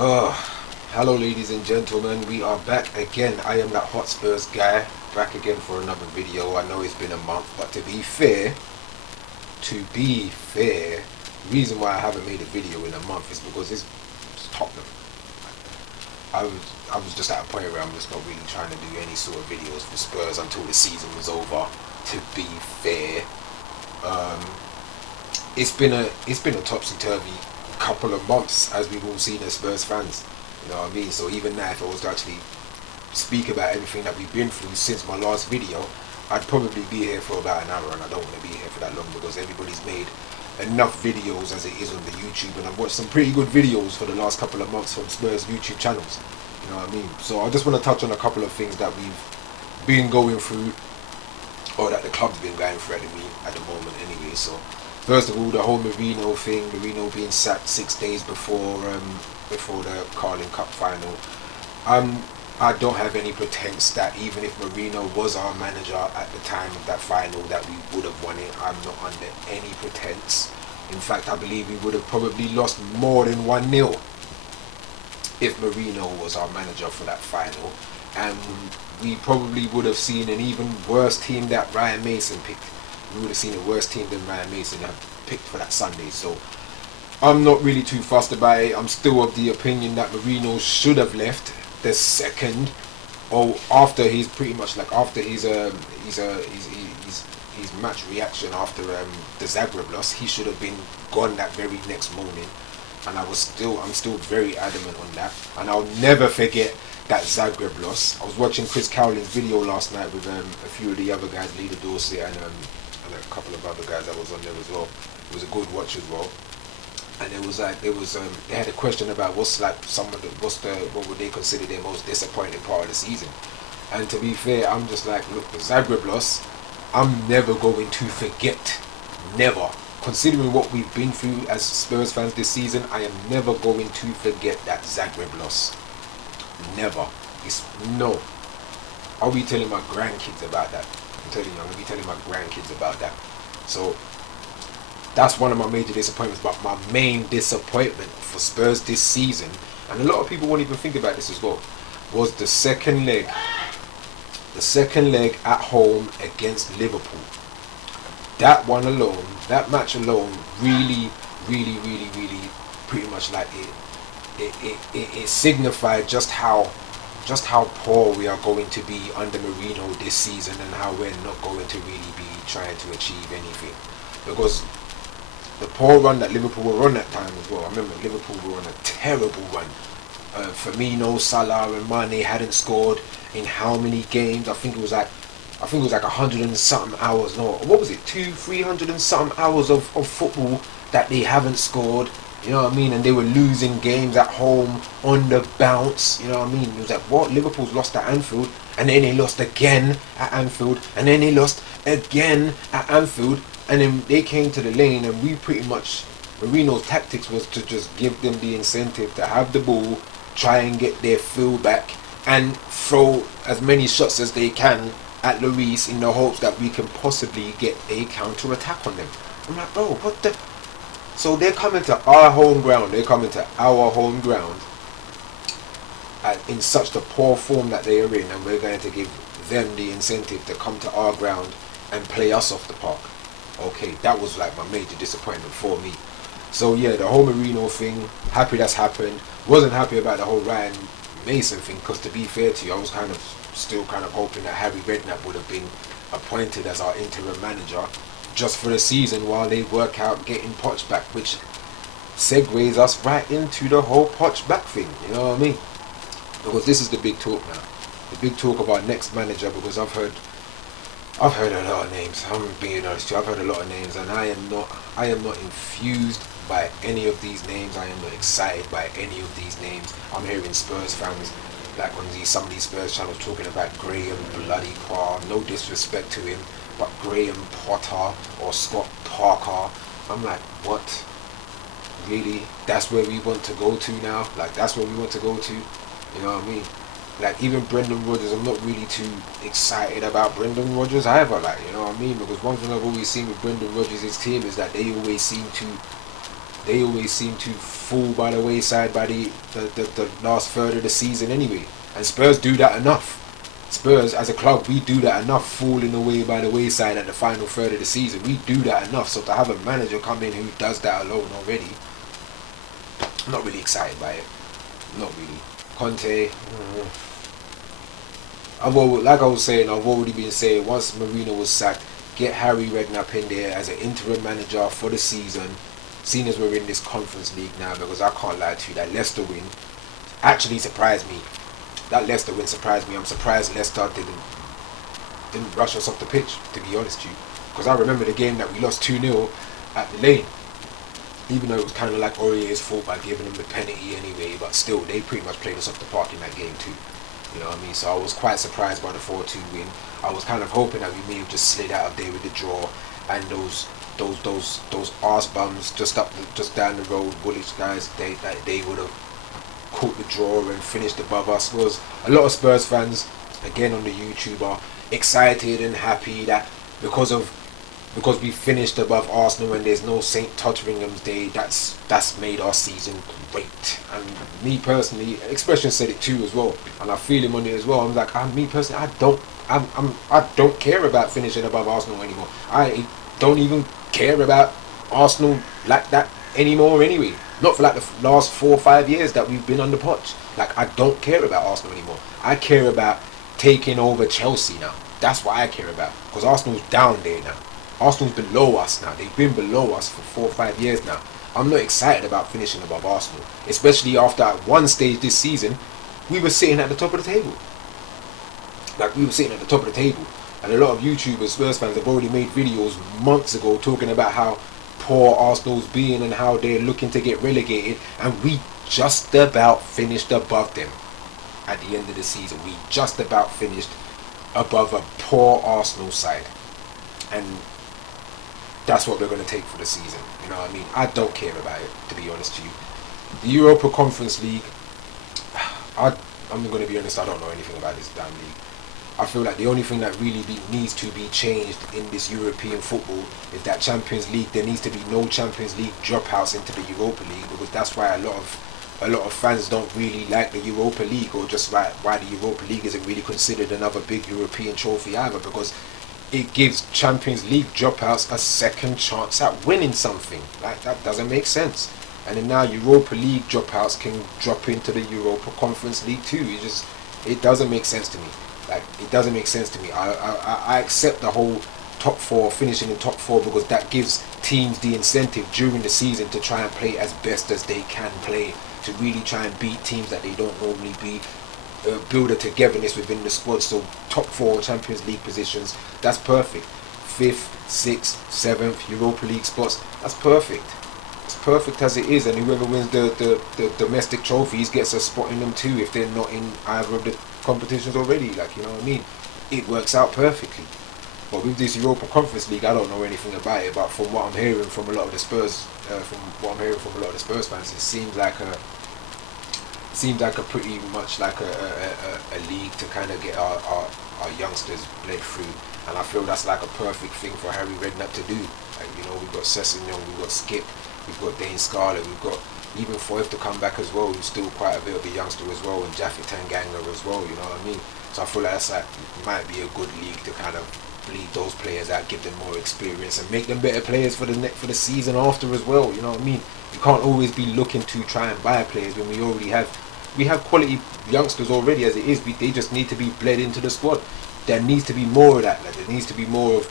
Uh, Hello ladies and gentlemen, we are back again. I am that hot Spurs guy, back again for another video. I know it's been a month, but to be fair, the reason why I haven't made a video in a month is because it's Tottenham. I was just at a point where I'm just not really trying to do any sort of videos for Spurs until the season was over. To be fair, um, it's been a topsy turvy couple of months, as we've all seen as Spurs fans. You know what I mean? So even now, if I was to actually speak about everything that we've been through since my last video, I'd probably be here for about an hour, and I don't want to be here for that long because everybody's made enough videos as it is on the YouTube, and I've watched some pretty good videos for the last couple of months from Spurs YouTube channels. You know what I mean? So I just want to touch on a couple of things that we've been going through, or that the club's been going through at the moment anyway. So first of all, the whole Mourinho thing, Mourinho being sacked 6 days before the Carling Cup final. I don't have any pretense that even if Mourinho was our manager at the time of that final, that we would have won it. I'm not under any pretense. In fact, I believe we would have probably lost more than 1-0 if Mourinho was our manager for that final. And we probably would have seen an even worse team that Ryan Mason picked. We would have seen a worse team than Ryan Mason had picked for that Sunday. So I'm not really too fussed about it. I'm still of the opinion that Mourinho should have left the second, or after he's pretty much like after his match reaction after the Zagreb loss. He should have been gone that very next morning. And I'm still very adamant on that. And I'll never forget that Zagreb loss. I was watching Chris Cowling's video last night with a few of the other guys, Leader Dorsey and a couple of other guys that was on there as well. It was a good watch as well. And they had a question about what would they consider their most disappointing part of the season. And to be fair, I'm just like, look, the Zagreb loss, I'm never going to forget. Never. Considering what we've been through as Spurs fans this season, I am never going to forget that Zagreb loss. Never. No. I'll be telling my grandkids about that. I'm telling you, I'm going to be telling my grandkids about that. So that's one of my major disappointments. But my main disappointment for Spurs this season, and a lot of people won't even think about this as well, was the second leg at home against Liverpool. That one alone, that match alone, really pretty much like it signified just how poor we are going to be under Mourinho this season, and how we're not going to really be trying to achieve anything. Because the poor run that Liverpool were on that time as well. I remember Liverpool were on a terrible run. Firmino, Salah and Mane hadn't scored in how many games? I think it was like 100 and something hours. No, what was it? 300 and something hours of football that they haven't scored. You know what I mean? And they were losing games at home on the bounce. You know what I mean? It was like, what? Liverpool's lost at Anfield, and then they lost again at Anfield, and then they lost again at Anfield, and then they came to the lane, and we pretty much, Mourinho's tactics was to just give them the incentive to have the ball, try and get their feel back, and throw as many shots as they can at Lloris in the hopes that we can possibly get a counter attack on them. I'm like, bro, what the? So they're coming to our home ground. They're coming to our home ground in such the poor form that they are in, and we're going to give them the incentive to come to our ground and play us off the park. Okay, that was like my major disappointment for me. So yeah, the whole Mourinho thing, happy that's happened. Wasn't happy about the whole Ryan Mason thing, because to be fair to you, I was still hoping that Harry Redknapp would have been appointed as our interim manager just for the season while they work out getting Poch back, which segues us right into the whole Poch back thing. You know what I mean? Because this is the big talk now, the big talk of our next manager. Because I've heard a lot of names. I'm being honest with you. I've heard a lot of names, and I am not infused by any of these names. I am not excited by any of these names. I'm hearing Spurs fans, like on some of these Spurs channels, talking about Graham bloody Potter. No disrespect to him, but Graham Potter or Scott Parker. I'm like, what? Really? That's where we want to go to now? Like, that's where we want to go to? You know what I mean? Like, even Brendan Rodgers, I'm not really too excited about Brendan Rodgers either, like, you know what I mean? Because one thing I've always seen with Brendan Rodgers' team is that they always seem to they always seem to fall by the wayside by the last third of the season anyway. And Spurs do that enough. Spurs, as a club, we do that enough, falling away by the wayside at the final third of the season. We do that enough. So to have a manager come in who does that alone already, I'm not really excited by it. Not really. Conte, like I was saying, I've already been saying, once Mourinho was sacked, get Harry Redknapp in there as an interim manager for the season, seeing as we're in this Conference League now, because I can't lie to you, that Leicester win actually surprised me. That Leicester win surprised me. I'm surprised Leicester didn't rush us off the pitch, to be honest with you. Because I remember the game that we lost 2-0 at the Lane. Even though it was kind of like Aurier's fault by giving them the penalty anyway, but still, they pretty much played us off the park in that game too. You know what I mean? So I was quite surprised by the 4-2 win. I was kind of hoping that we may have just slid out of there with the draw, and those arse bums just down the road, Woolwich guys, they would have caught the draw and finished above us. Was a lot of Spurs fans, again on the YouTube, are excited and happy that because we finished above Arsenal and there's no St. Totteringham's Day, that's made our season great. And me personally, Expression said it too as well, and I feel him on it as well. I'm like, me personally, I don't care about finishing above Arsenal anymore. I don't even care about Arsenal like that anymore anyway. Not for like the last 4 or 5 years that we've been on the potch. Like, I don't care about Arsenal anymore. I care about taking over Chelsea now. That's what I care about. Because Arsenal's down there now. Arsenal's below us now. They've been below us for 4 or 5 years now. I'm not excited about finishing above Arsenal. Especially after at one stage this season, we were sitting at the top of the table. Like, we were sitting at the top of the table. And a lot of YouTubers, Spurs fans, have already made videos months ago talking about how poor Arsenal's being and how they're looking to get relegated, and we just about finished above them at the end of the season. We just about finished above a poor Arsenal side, and that's what we're going to take for the season. You know what I mean? I don't care about it, to be honest to you. The Europa Conference League, I'm going to be honest, I don't know anything about this damn league. I feel like the only thing that really needs to be changed in this European football is that Champions League. There needs to be no Champions League dropouts into the Europa League, because that's why a lot of fans don't really like the Europa League, or just like why the Europa League isn't really considered another big European trophy either, because it gives Champions League dropouts a second chance at winning something. Like, that doesn't make sense. And then now Europa League dropouts can drop into the Europa Conference League too. It doesn't make sense to me. Like, it doesn't make sense to me. I accept the whole top 4, finishing in top 4, because that gives teams the incentive during the season to try and play as best as they can play, to really try and beat teams that they don't normally beat, build a togetherness within the squad. So top 4 Champions League positions, that's perfect. 5th, 6th, 7th Europa League spots, that's perfect. It's perfect as it is, and whoever wins the domestic trophies gets a spot in them too, if they're not in either of the competitions already. Like, you know what I mean? It works out perfectly. But with this Europa Conference League, I don't know anything about it, but from what I'm hearing from a lot of the Spurs, fans, it seems like a pretty much like a league to kind of get our youngsters bled through, and I feel that's like a perfect thing for Harry Redknapp to do. Like, you know, we've got Sessegnon, we've got Skip, we've got Dane Scarlett, we've got even Foyth to come back as well, who's still quite a bit of a youngster as well, and Jaffe Tanganga as well, you know what I mean? So I feel like that's might be a good league to kind of bleed those players out, give them more experience, and make them better players for the season after as well, you know what I mean? You can't always be looking to try and buy players when we already have quality youngsters already as it is. They just need to be bled into the squad. There needs to be more of that. Like, there needs to be more of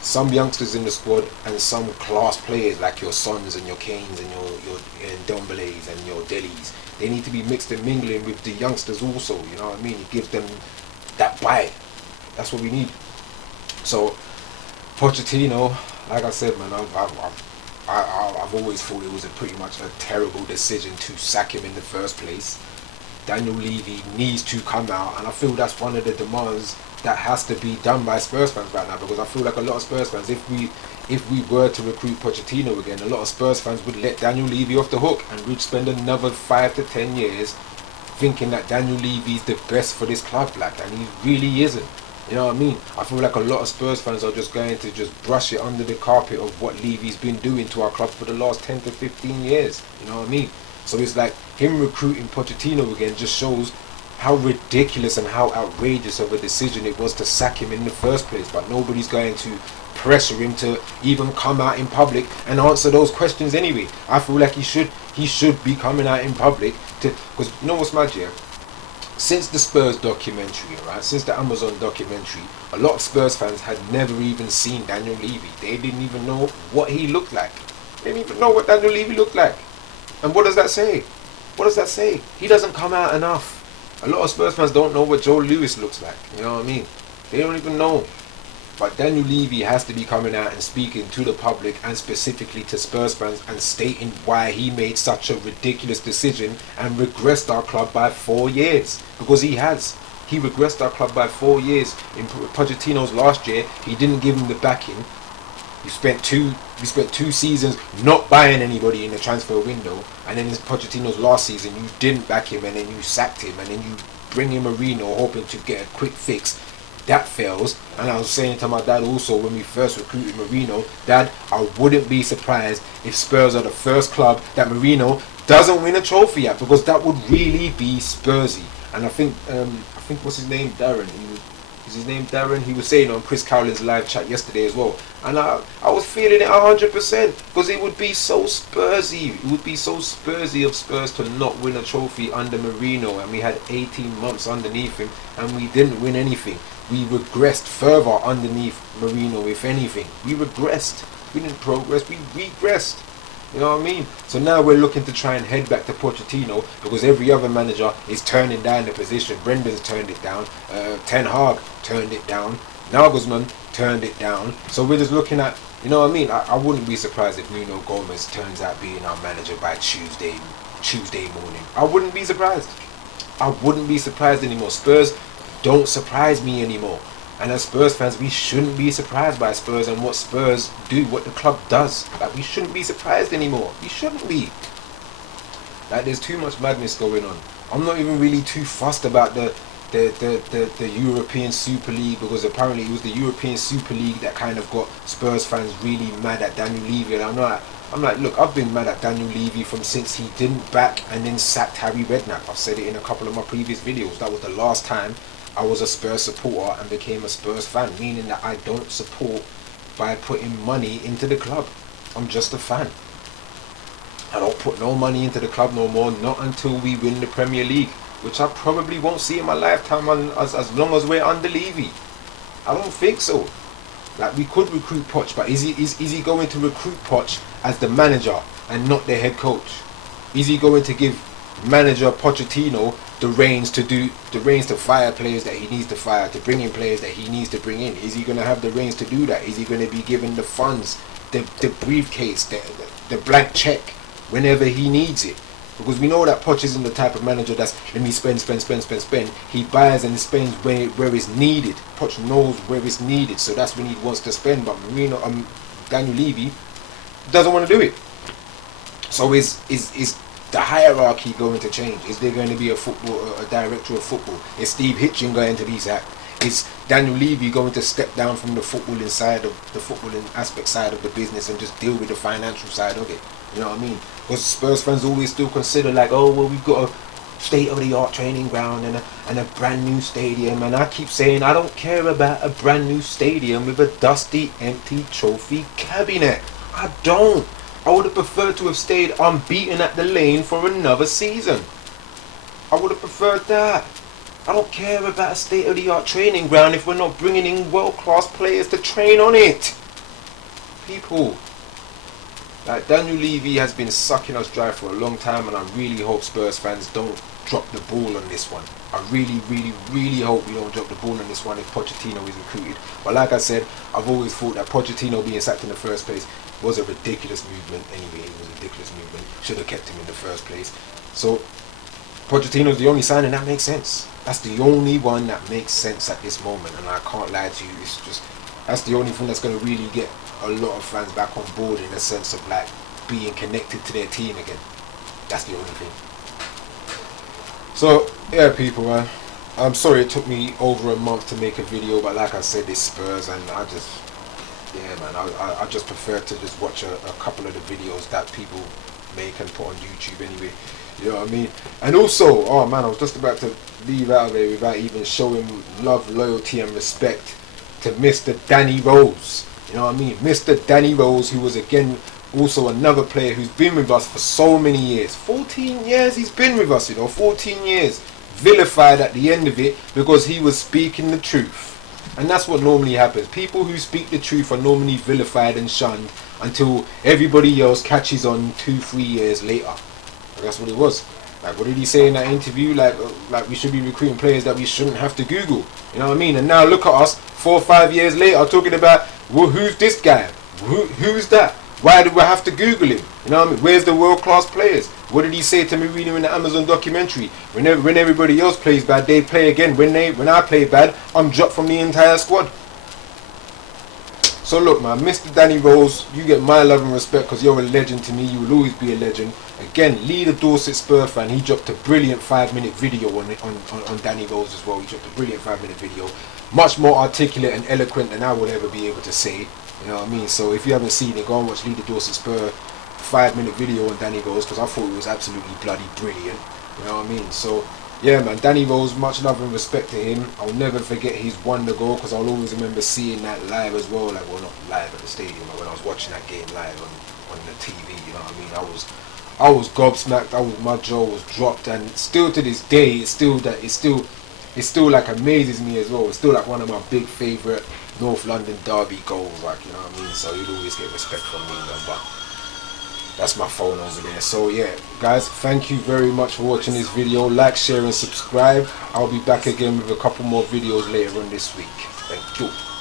some youngsters in the squad and some class players like your Sons and your Kanes and your Ndombele's and your Delis. They need to be mixed and mingling with the youngsters also, you know what I mean? It gives them that bite. That's what we need. So Pochettino, like I said, man, I've always thought it was pretty much a terrible decision to sack him in the first place. Daniel Levy needs to come out, and I feel that's one of the demands that has to be done by Spurs fans right now, because I feel like a lot of Spurs fans, if we were to recruit Pochettino again, a lot of Spurs fans would let Daniel Levy off the hook, and we'd spend another 5 to 10 years thinking that Daniel Levy's the best for this club, like, and he really isn't. You know what I mean? I feel like a lot of Spurs fans are just going to just brush it under the carpet of what Levy's been doing to our club for the last 10 to 15 years. You know what I mean? So it's like him recruiting Pochettino again just shows how ridiculous and how outrageous of a decision it was to sack him in the first place. But nobody's going to pressure him to even come out in public and answer those questions anyway. I feel like he should be coming out in public to, because you know what's mad, yeah? Since the Spurs documentary, right? Since the Amazon documentary, a lot of Spurs fans had never even seen Daniel Levy. They didn't even know what he looked like. They didn't even know what Daniel Levy looked like. And what does that say? What does that say? He doesn't come out enough. A lot of Spurs fans don't know what Joe Lewis looks like. You know what I mean? They don't even know. But Daniel Levy has to be coming out and speaking to the public and specifically to Spurs fans and stating why he made such a ridiculous decision and regressed our club by 4 years. Because he has. He regressed our club by 4 years. In Pochettino's last year, he didn't give him the backing. We spent two seasons not buying anybody in the transfer window, and then in Pochettino's last season, you didn't back him, and then you sacked him, and then you bring in Mourinho hoping to get a quick fix. That fails. And I was saying to my dad also when we first recruited Mourinho, Dad, I wouldn't be surprised if Spurs are the first club that Mourinho doesn't win a trophy at, because that would really be Spursy. And I think what's his name, Darren. Is his name Darren? He was saying on Chris Cowling's live chat yesterday as well. And I was feeling it 100% because it would be so Spursy. It would be so Spursy of Spurs to not win a trophy under Mourinho, and we had 18 months underneath him and we didn't win anything. We regressed further underneath Mourinho, if anything. We regressed. We didn't progress, we regressed. You know what I mean? So now we're looking to try and head back to Pochettino because every other manager is turning down the position. Brendan's turned it down. Ten Hag turned it down. Nagelsmann turned it down. So we're just looking at, you know what I mean? I wouldn't be surprised if Nuno Gomez turns out being our manager by Tuesday morning. I wouldn't be surprised. I wouldn't be surprised anymore. Spurs don't surprise me anymore. And as Spurs fans, we shouldn't be surprised by Spurs and what Spurs do, what the club does. Like, we shouldn't be surprised anymore. We shouldn't be. Like, there's too much madness going on. I'm not even really too fussed about the European Super League, because apparently it was the European Super League that kind of got Spurs fans really mad at Daniel Levy. And I'm like, look, I've been mad at Daniel Levy from since he didn't back and then sacked Harry Redknapp. I've said it in a couple of my previous videos. That was the last time I was a Spurs supporter and became a Spurs fan, meaning that I don't support by putting money into the club. I'm just a fan. I don't put no money into the club no more, not until we win the Premier League, which I probably won't see in my lifetime as long as we're under Levy. I don't think so. Like, we could recruit Poch, but is he going to recruit Poch as the manager and not the head coach? Is he going to give manager Pochettino the reins to fire players that he needs to fire, to bring in players that he needs to bring in? Is he going to have the reins to do that? Is he going to be given the funds, the briefcase, the blank check whenever he needs it? Because we know that Poch isn't the type of manager that's, let me spend. He buys and spends where it's needed. Poch knows where it's needed, so that's when he wants to spend. But Daniel Levy doesn't want to do it. So is the hierarchy going to change? Is there going to be a director of football? Is Steve Hitchen going to be sacked? Is Daniel Levy going to step down from the footballing aspect side of the business and just deal with the financial side of it? You know what I mean? Because Spurs fans always still consider like, oh well, we've got a state-of-the-art training ground and a brand new stadium, and I keep saying I don't care about a brand new stadium with a dusty, empty trophy cabinet. I don't. I would have preferred to have stayed unbeaten at the Lane for another season. I would have preferred that. I don't care about a state-of-the-art training ground if we're not bringing in world-class players to train on it. People. Like, Daniel Levy has been sucking us dry for a long time, and I really hope Spurs fans don't drop the ball on this one. I really, really, really hope we don't drop the ball on this one if Pochettino is recruited. But like I said, I've always thought that Pochettino being sacked in the first place was a ridiculous movement anyway. It was a ridiculous movement. Should have kept him in the first place. So Pochettino's the only signing that makes sense. That's the only one that makes sense at this moment, and I can't lie to you, it's just, that's the only thing that's going to really get a lot of fans back on board in the sense of like being connected to their team again. That's the only thing. So yeah, people, man, I'm sorry it took me over a month to make a video, but like I said, it's Spurs, and I just, yeah, man, I just prefer to just watch a couple of the videos that people make and put on YouTube anyway. You know what I mean? And also, oh man, I was just about to leave out of there without even showing love, loyalty, and respect to Mr. Danny Rose. You know what I mean? Mr. Danny Rose, who was again also another player who's been with us for so many years. 14 years he's been with us, you know, 14 years. Vilified at the end of it because he was speaking the truth. And that's what normally happens. People who speak the truth are normally vilified and shunned until everybody else catches on 2-3 years later. That's what it was. Like, what did he say in that interview? Like we should be recruiting players that we shouldn't have to Google. You know what I mean? And now look at us 4 or 5 years later talking about, well, who's this guy? Who's that? Why do we have to Google him? You know what I mean? Where's the world-class players? What did he say to Mourinho in the Amazon documentary? When everybody else plays bad, they play again. When I play bad, I'm dropped from the entire squad. So look, man, Mr. Danny Rose, you get my love and respect because you're a legend to me. You will always be a legend. Again, Lee the Dorset Spur fan, he dropped a brilliant 5-minute video on Danny Rose as well. He dropped a brilliant 5-minute video. Much more articulate and eloquent than I will ever be able to say. You know what I mean? So if you haven't seen it, go and watch Lee the Dorset Spur 5-minute video on Danny Rose because I thought it was absolutely bloody brilliant. You know what I mean? So yeah, man, Danny Rose, much love and respect to him. I'll never forget his wonder goal because I'll always remember seeing that live as well. Like, well, not live at the stadium, but when I was watching that game live on the TV. You know what I mean? I was gobsmacked. My jaw was dropped, and still to this day, it still like amazes me as well. It's still like one of my big favourite North London derby goals, like, you know what I mean? So you'll always get respect from me, man, but that's my phone over there. So yeah, guys, thank you very much for watching this video. Like, share and subscribe. I'll be back again with a couple more videos later on this week. Thank you.